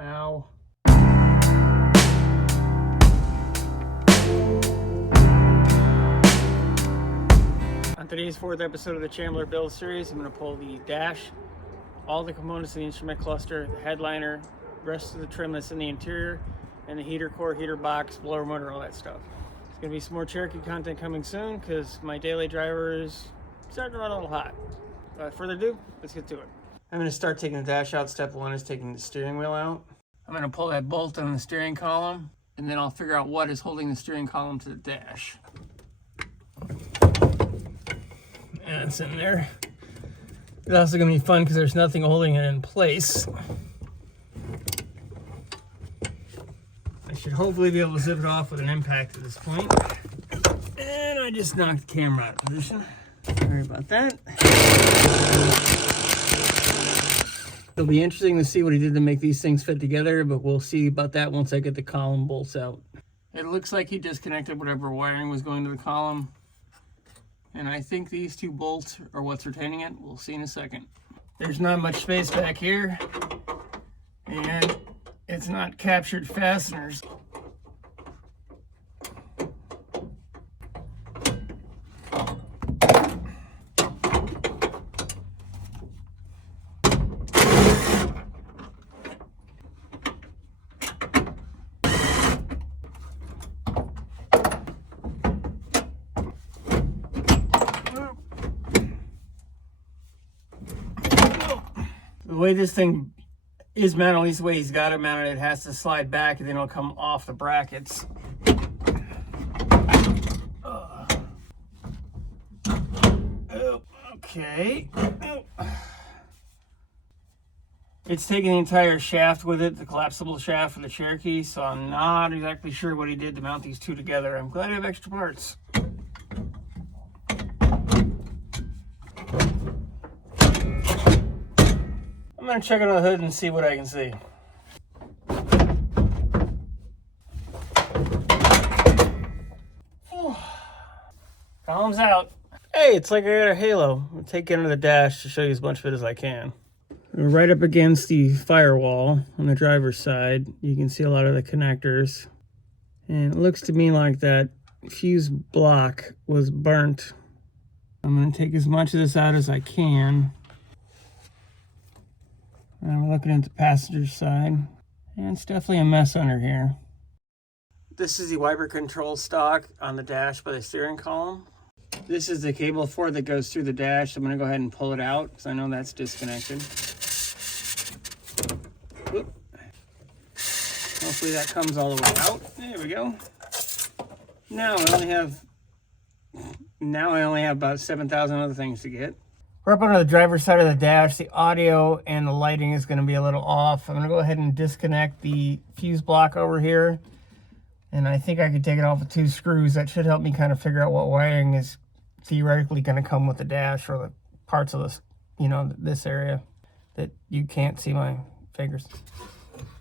Ow. On today's fourth episode of the Chambler build series, I'm going to pull the dash, all the components of the instrument cluster, the headliner, rest of the trim that's in the interior, and the heater core, heater box, blower motor, all that stuff. There's going to be some more Cherokee content coming soon because my daily driver is starting to run a little hot. Without further ado, let's get to it. I'm going to start taking the dash out. Step one is taking the steering wheel out. I'm going to pull that bolt on the steering column, and then I'll figure out what is holding the steering column to the dash. And it's in there. It's also going to be fun because there's nothing holding it in place. I should hopefully be able to zip it off with an impact at this point. And I just knocked the camera out of position. Sorry about that. It'll be interesting to see what he did to make these things fit together, but we'll see about that once I get the column bolts out. It looks like he disconnected whatever wiring was going to the column. And I think these two bolts are what's retaining it. We'll see in a second. There's not much space back here, and it's not captured fasteners. The way this thing is mounted, at least the way he's got it mounted, it has to slide back and then it'll come off the brackets. Oh, okay. Oh. It's taking the entire shaft with it, the collapsible shaft for the Cherokee, so I'm not exactly sure what he did to mount these two together. I'm glad I have extra parts. I'm going to check under the hood and see what I can see. Whew. Column's out. Hey, it's like I got a halo. I'll take it under the dash to show you as much of it as I can. Right up against the firewall on the driver's side, you can see a lot of the connectors. And it looks to me like that fuse block was burnt. I'm going to take as much of this out as I can. And we're looking at the passenger side, and it's definitely a mess under here. This is the wiper control stock on the dash by the steering column. This is the cable for it that goes through the dash. I'm going to go ahead and pull it out because I know that's disconnected. Whoop. Hopefully that comes all the way out. There we go. Now I only have about 7,000 other things to get. We're up under the driver's side of the dash. The audio and the lighting is going to be a little off. I'm going to go ahead and disconnect the fuse block over here. And I think I could take it off with 2 screws. That should help me kind of figure out what wiring is theoretically going to come with the dash, or the parts of this, this area that you can't see my fingers.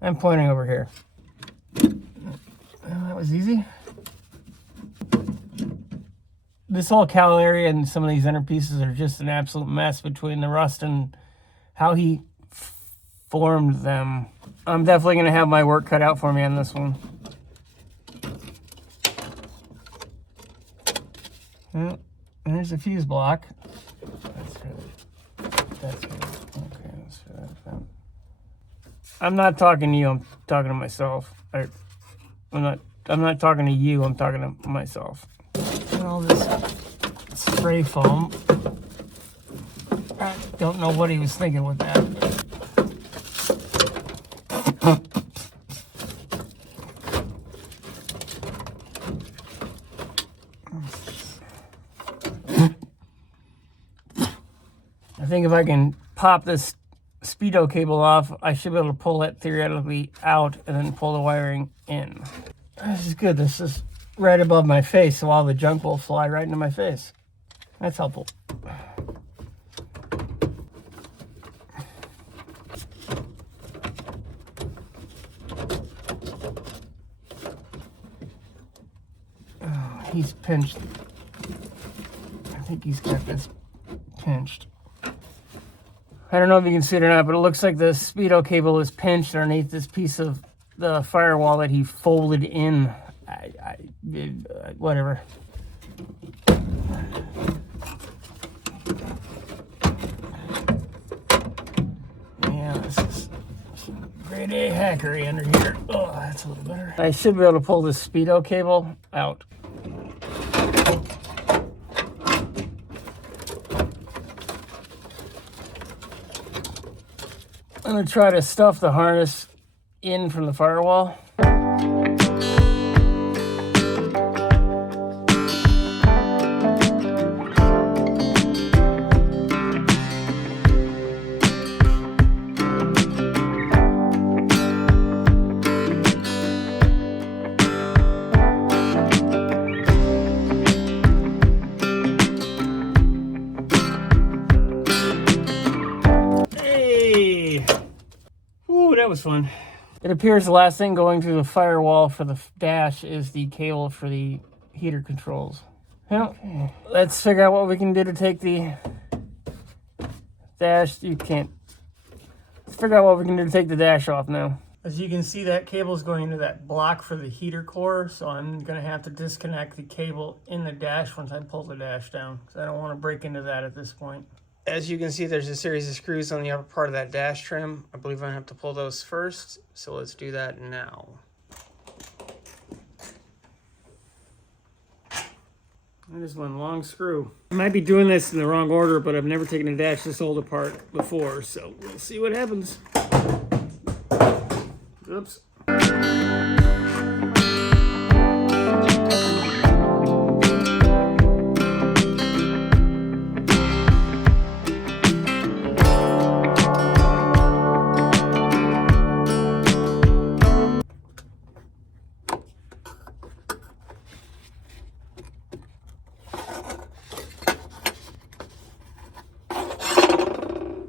I'm pointing over here. Well, that was easy. This whole cowl area and some of these inner pieces are just an absolute mess between the rust and how he formed them. I'm definitely going to have my work cut out for me on this one. Well, there's the fuse block. That's good. Okay, let's do that. I'm not talking to you, I'm talking to myself. I'm not talking to you, I'm talking to myself. All this spray foam. I don't know what he was thinking with that. I think if I can pop this speedo cable off, I should be able to pull it theoretically out and then pull the wiring in. This is good. This is right above my face, so all the junk will fly right into my face. That's helpful. Oh, he's pinched. I think he's got this pinched. I don't know if you can see it or not, but it looks like the speedo cable is pinched underneath this piece of the firewall that he folded in. Whatever. Yeah, this is grade A hackery under here. Oh, that's a little better. I should be able to pull this speedo cable out. I'm going to try to stuff the harness in from the firewall. That was fun. It appears the last thing going through the firewall for the dash is the cable for the heater controls. Well, let's figure out what we can do to take the dash. Let's figure out what we can do to take the dash off now. As you can see, that cable is going into that block for the heater core, so I'm going to have to disconnect the cable in the dash once I pull the dash down, because I don't want to break into that at this point. As you can see, there's a series of screws on the upper part of that dash trim. I believe I'm gonna have to pull those first, so let's do that now. There's one long screw. I might be doing this in the wrong order, but I've never taken a dash this old apart before, so we'll see what happens. Oops.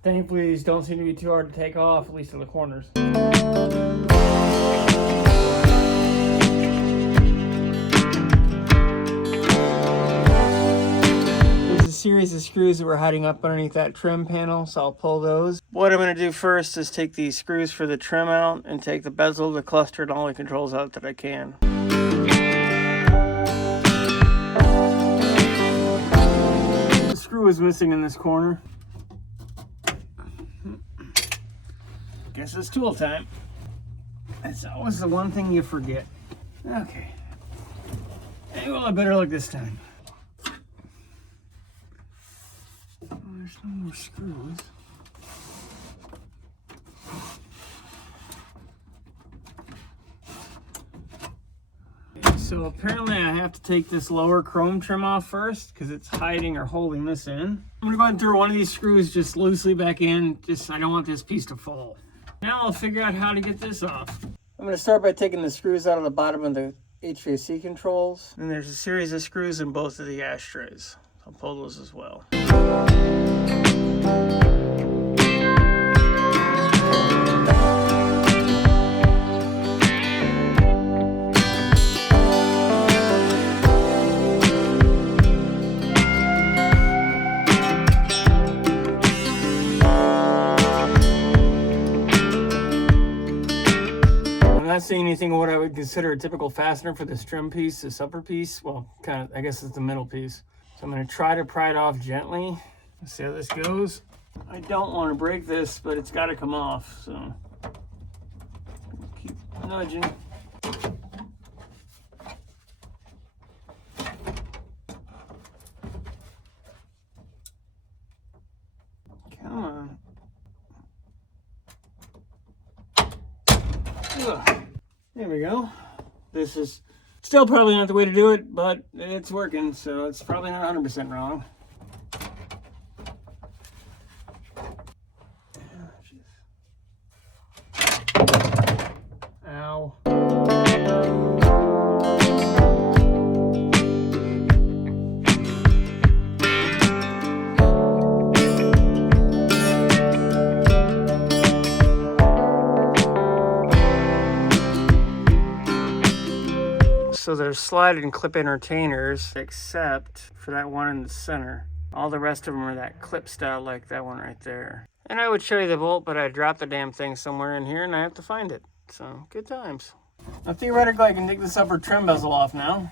Thankfully, these don't seem to be too hard to take off, at least in the corners. There's a series of screws that were hiding up underneath that trim panel, so I'll pull those. What I'm going to do first is take these screws for the trim out and take the bezel, the cluster, and all the controls out that I can. The screw is missing in this corner. Guess it's tool time. That's always the one thing you forget. Okay. Hey, well, I better look this time. Oh, there's no more screws. Okay, so apparently I have to take this lower chrome trim off first because it's hiding or holding this in. I'm gonna go ahead and throw one of these screws just loosely back in. I don't want this piece to fall. Now I'll figure out how to get this off. I'm going to start by taking the screws out of the bottom of the HVAC controls. And there's a series of screws in both of the ashtrays. I'll pull those as well. I'm not seeing anything of what I would consider a typical fastener for this trim piece, this upper piece. Well, kind of, I guess it's the middle piece. So I'm going to try to pry it off gently. Let's see how this goes. I don't want to break this, but it's got to come off. So keep nudging. Come on. Ugh. There we go. This is still probably not the way to do it, but it's working, so it's probably not 100% wrong. Ow. So there's slide and clip entertainers, except for that one in the center. All the rest of them are that clip style like that one right there. And I would show you the bolt, but I dropped the damn thing somewhere in here and I have to find it. So, good times. Now, theoretically, I can take this upper trim bezel off now.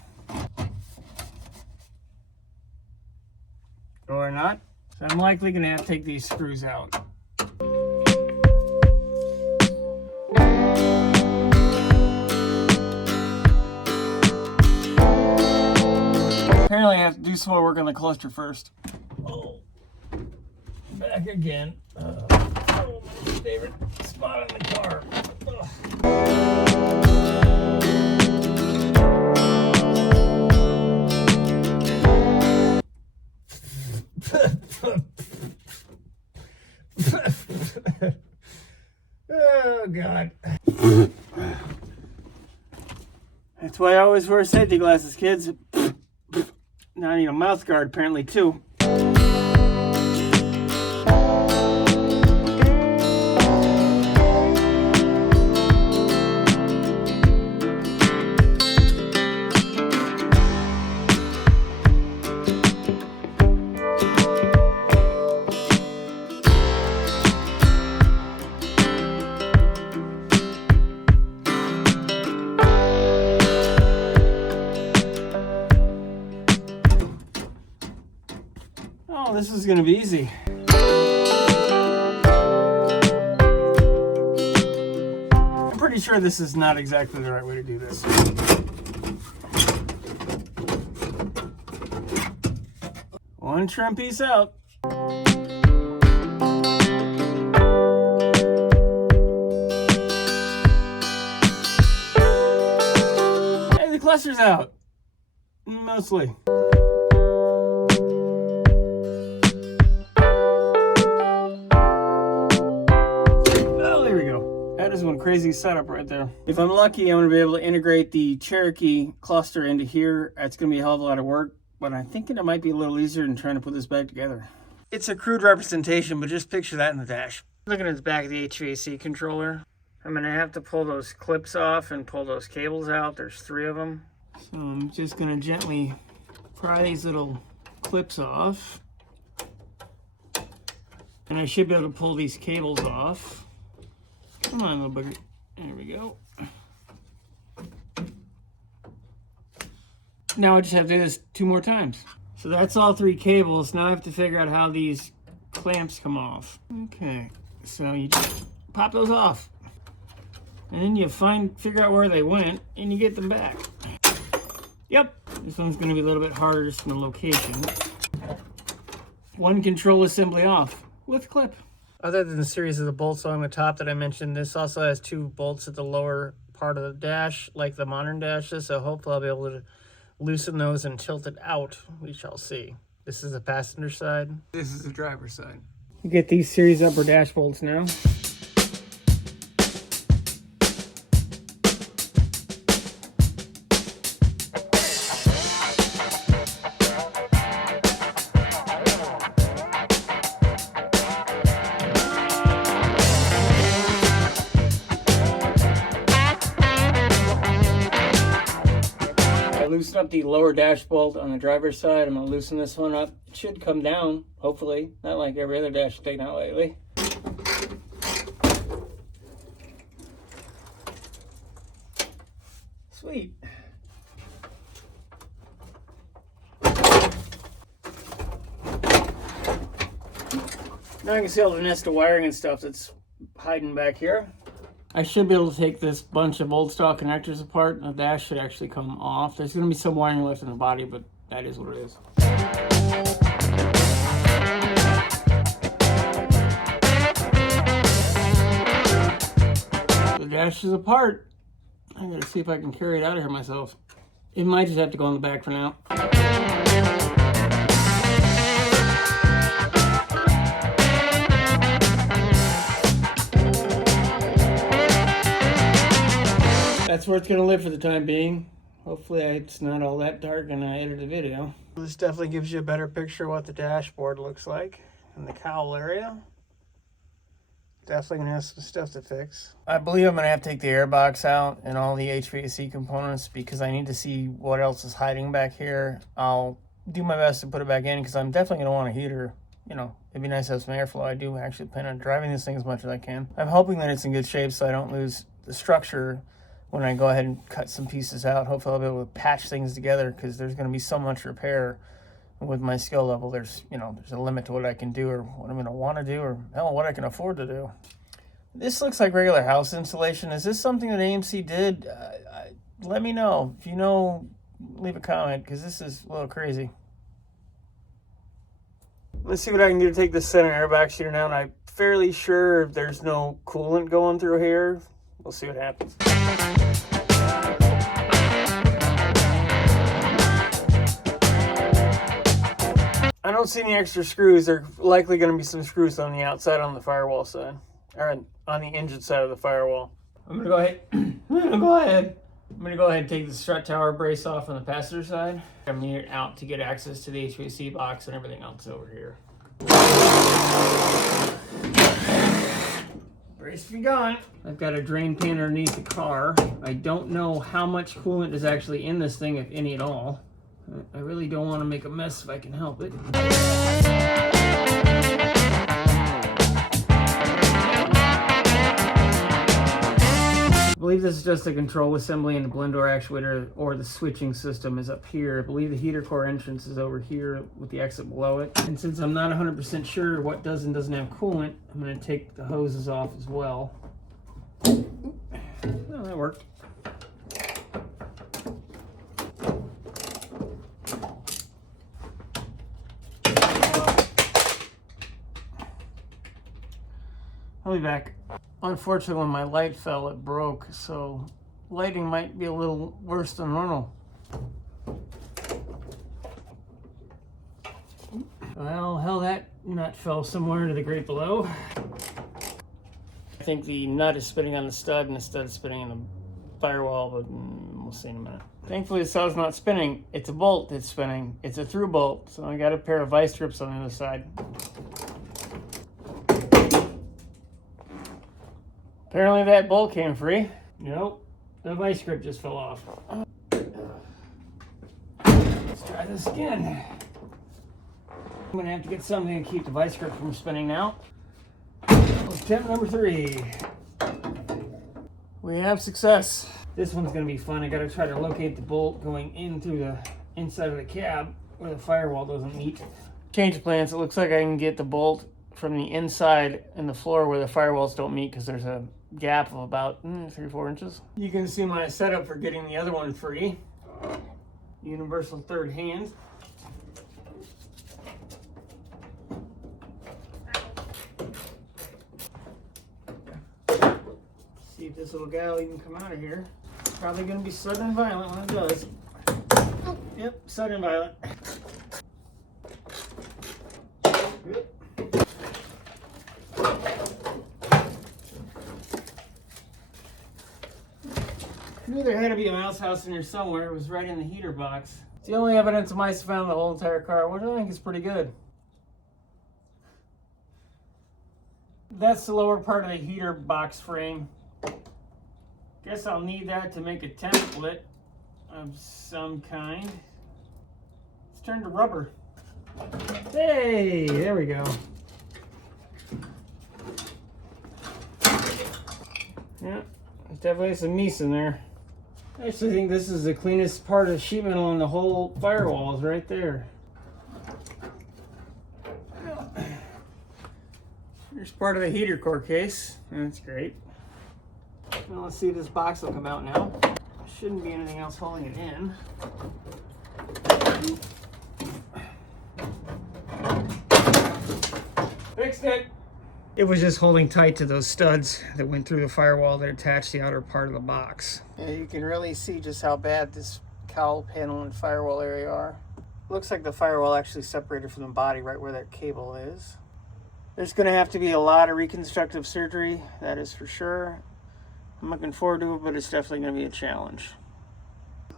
Or not. So I'm likely going to have to take these screws out. Apparently I have to do some more work on the cluster first. Oh, back again. Oh, my favorite spot in the car. Oh, God. That's why I always wear safety glasses, kids. Now I need a mouth guard, apparently, too. Oh, this is going to be easy. I'm pretty sure this is not exactly the right way to do this. One trim piece out. Hey, the cluster's out. Mostly. That is one crazy setup right there. If I'm lucky, I'm going to be able to integrate the Cherokee cluster into here. That's going to be a hell of a lot of work, but I'm thinking it might be a little easier than trying to put this back together. It's a crude representation, but just picture that in the dash. Looking at the back of the HVAC controller, I'm going to have to pull those clips off and pull those cables out. There's 3 of them. So I'm just going to gently pry these little clips off. And I should be able to pull these cables off. Come on, little bugger. There we go. Now I just have to do this 2 more times. So that's all 3 cables. Now I have to figure out how these clamps come off. Okay, so you just pop those off. And then you figure out where they went, and you get them back. Yep, this one's gonna be a little bit harder just in the location. 1 control assembly off with clip. Other than the series of the bolts along the top that I mentioned, this also has 2 bolts at the lower part of the dash, like the modern dashes, so hopefully I'll be able to loosen those and tilt it out. We shall see. This is the passenger side. This is the driver's side. You get these series upper dash bolts now. Loosen up the lower dash bolt on the driver's side. I'm going to loosen this one up. It should come down, hopefully. Not like every other dash I've taken out lately. Sweet. Now I can see all the nest of wiring and stuff that's hiding back here. I should be able to take this bunch of old stock connectors apart, and the dash should actually come off. There's going to be some wiring left in the body, but that is what it is. The dash is apart. I gotta see if I can carry it out of here myself. It might just have to go on the back for now. That's where it's going to live for the time being. Hopefully it's not all that dark and I edit the video. This definitely gives you a better picture of what the dashboard looks like in the cowl area. Definitely going to have some stuff to fix. I believe I'm going to have to take the air box out and all the HVAC components because I need to see what else is hiding back here. I'll do my best to put it back in because I'm definitely going to want a heater you know, it'd be nice to have some airflow. I do actually plan on driving this thing as much as I can. I'm hoping that it's in good shape so I don't lose the structure when I go ahead and cut some pieces out. Hopefully I'll be able to patch things together, because there's going to be so much repair. And with my skill level, there's a limit to what I can do, or what I'm going to want to do, or hell, what I can afford to do. This looks like regular house insulation. Is this something that AMC did? Let me know. If you know, leave a comment, because this is a little crazy. Let's see what I can do to take the center air backseater down. I'm fairly sure there's no coolant going through here. We'll see what happens. I don't see any extra screws. There are likely going to be some screws on the outside on the firewall side, or on the engine side of the firewall. I'm going to go ahead. I'm going to go ahead and take the strut tower brace off on the passenger side. I'm going to need it out to get access to the HVAC box and everything else over here. Brace be gone. I've got a drain pan underneath the car. I don't know how much coolant is actually in this thing, if any at all. I really don't want to make a mess if I can help it. I believe this is just a control assembly, and the blend door actuator or the switching system is up here. I believe the heater core entrance is over here with the exit below it. And since I'm not 100% sure what does and doesn't have coolant, I'm going to take the hoses off as well. Oh, that worked. I'll be back. Unfortunately, when my light fell, it broke, so lighting might be a little worse than normal. Well, hell, that nut fell somewhere into the grate below. I think the nut is spinning on the stud, and the stud is spinning on the firewall, but we'll see in a minute. Thankfully, the stud's not spinning. It's a bolt that's spinning. It's a through bolt, so I got a pair of vice grips on the other side. Apparently that bolt came free. Nope, the vice grip just fell off. Let's try this again. I'm gonna have to get something to keep the vice grip from spinning now. Attempt number 3. We have success. This one's gonna be fun. I gotta try to locate the bolt going in through the inside of the cab where the firewall doesn't meet. Change of plans. It looks like I can get the bolt from the inside and the floor where the firewalls don't meet, because there's a gap of about 3-4 inches. You can see my setup for getting the other one free. Universal third hand. See if this little guy will even come out of here. Probably going to be sudden violent when it does. Yep, sudden violent. Good. I knew there had to be a mouse house in here somewhere. It was right in the heater box. It's the only evidence of mice found in the whole entire car, which I think is pretty good. That's the lower part of the heater box frame. Guess I'll need that to make a template of some kind. Let's turn to rubber. Hey, there we go. Yeah, there's definitely some meat in there. I actually think this is the cleanest part of sheet metal on the whole firewalls right there. Here's part of the heater core case. That's great. Well, let's see if this box will come out now. Shouldn't be anything else holding it in. Fixed it. It was just holding tight to those studs that went through the firewall that attached the outer part of the box. Yeah, you can really see just how bad this cowl panel and firewall area are. Looks like the firewall actually separated from the body right where that cable is. There's going to have to be a lot of reconstructive surgery, that is for sure. I'm looking forward to it, but it's definitely going to be a challenge.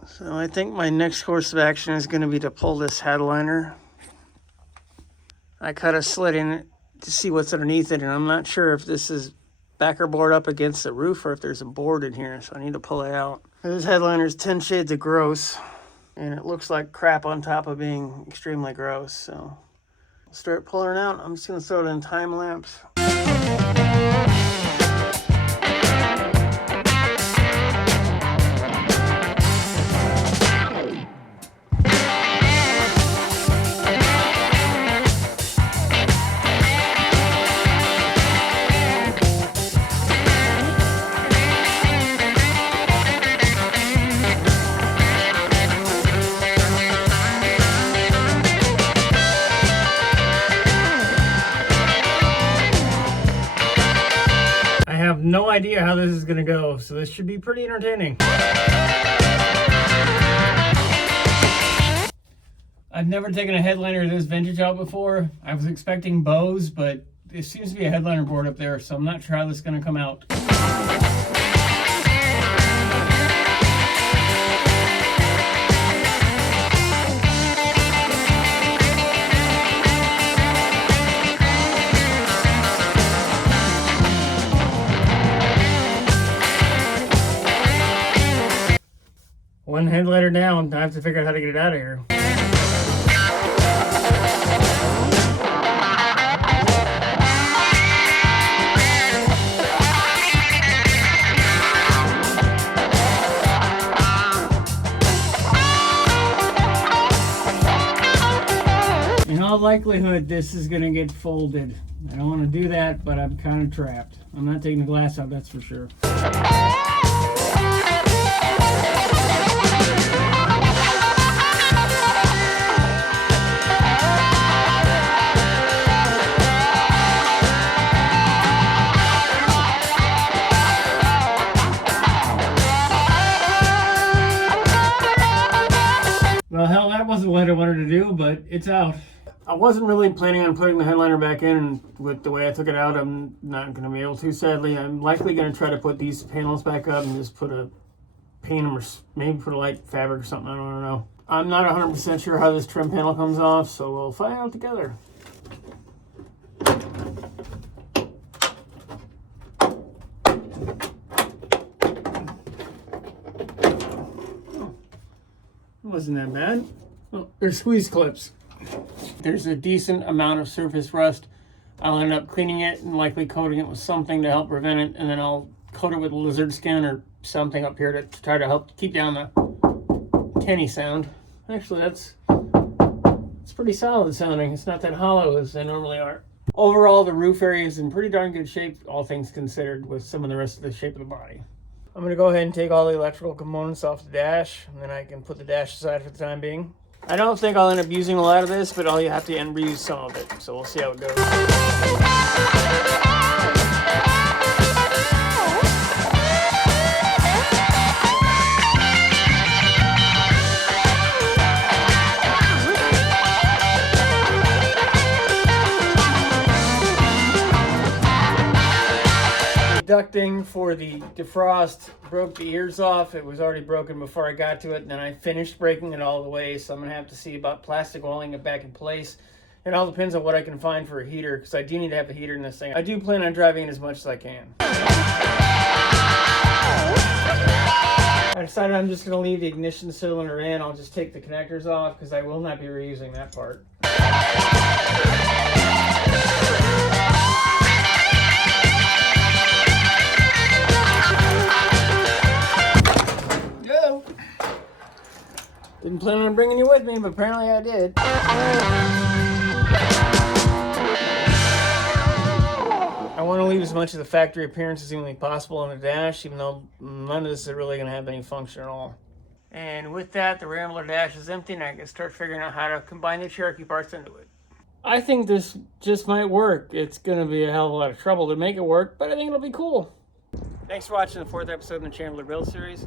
So I think my next course of action is going to be to pull this headliner. I cut a slit in it to see what's underneath it, and I'm not sure if this is backer board up against the roof or if there's a board in here, so I need to pull it out. This headliner is 10 shades of gross, and it looks like crap on top of being extremely gross, so we'll start pulling it out. I'm just gonna throw it in time lapse. I have no idea how this is going to go, so this should be pretty entertaining. I've never taken a headliner this vintage out before. I was expecting bows, but there seems to be a headliner board up there, so I'm not sure how this is going to come out. One headliner down, I have to figure out how to get it out of here. In all likelihood, this is gonna get folded. I don't want to do that, but I'm kind of trapped. I'm not taking the glass out, that's for sure. Well, hell, that wasn't what I wanted to do, but it's out. I wasn't really planning on putting the headliner back in, and with the way I took it out, I'm not going to be able to, sadly. I'm likely going to try to put these panels back up and just paint them, or maybe put a light fabric or something, I don't know. I'm not 100% sure how this trim panel comes off, so we'll find out together. Wasn't that bad. Oh, there's squeeze clips. There's a decent amount of surface rust. I'll end up cleaning it and likely coating it with something to help prevent it, and then I'll coat it with lizard skin or something up here to try to help keep down the tinny sound. Actually, it's pretty solid sounding. It's not that hollow as they normally are. Overall, the roof area is in pretty darn good shape, all things considered, with some of the rest of the shape of the body. I'm going to go ahead and take all the electrical components off the dash, and then I can put the dash aside for the time being. I don't think I'll end up using a lot of this, but I'll have to reuse some of it, so we'll see how it goes. Ducting for the defrost broke the ears off. It was already broken before I got to it, and then I finished breaking it all the way, so I'm gonna have to see about plastic oiling it back in place. It all depends on what I can find for a heater, because I do need to have a heater in this thing. I do plan on driving it as much as I can. I decided I'm just gonna leave the ignition cylinder in. I'll just take the connectors off because I will not be reusing that part. Didn't plan on bringing you with me, but apparently I did. I want to leave as much of the factory appearance as humanly possible on the dash, even though none of this is really going to have any function at all. And with that, the Rambler dash is empty, and I can start figuring out how to combine the Cherokee parts into it. I think this just might work. It's going to be a hell of a lot of trouble to make it work, but I think it'll be cool. Thanks for watching the 4th episode in the Chambler build series.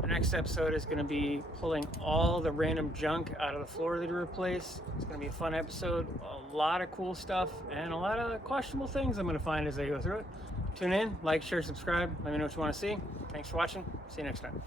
The next episode is going to be pulling all the random junk out of the floor to replace. It's going to be a fun episode, a lot of cool stuff, and a lot of questionable things I'm going to find as I go through it. Tune in, like, share, subscribe. Let me know what you want to see. Thanks for watching. See you next time.